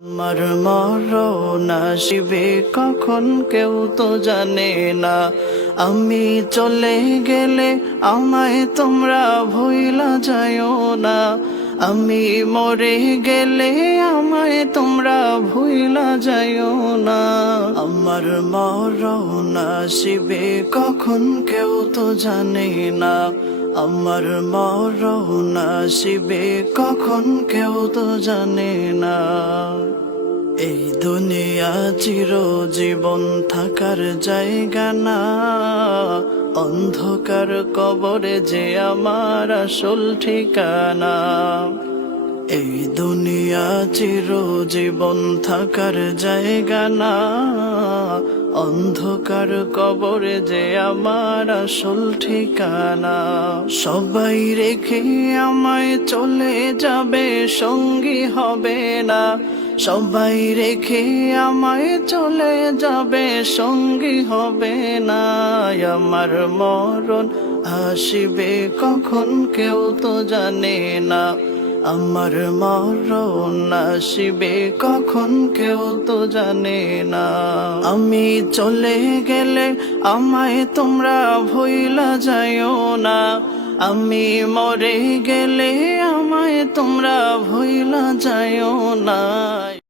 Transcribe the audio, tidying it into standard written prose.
আমার মরণ আসিবে কখন কেউ তো জানে না। আমি চলে গেলে আমায় তোমরা ভুইলা যাইও না। আমি মরে গেলে আমায় তোমরা ভুইলা যাইও না। আমার মরণ আসিবে কখন কেউ তো জানে না। আমার মরণ আসিবে কখন কেউ তো জানে না। এই দুনিয়া চিরজীবন থাকার জায়গা না। অন্ধকার কবরে যে আমার আসল ঠিকানা। এই দুনিয়া চিরজীবন থাকার জায়গা না। অন্ধকার কবরে যে আমার আসল ঠিকানা। সবাই রেখে আমায় চলে যাবে, সঙ্গী হবে না। সবাই রেখে আমায় চলে যাবে, সঙ্গী হবে না। আমার মরণ আসিবে কখন কেউ তো জানে না। আমার মরণ আসিবে কখন কেউ তো জানে না। আমি চলে গেলে আমায় তোমরা ভুইলা যাইও না। আমি মরে গেলে আমায় তোমরা ভুইলা যাইও না।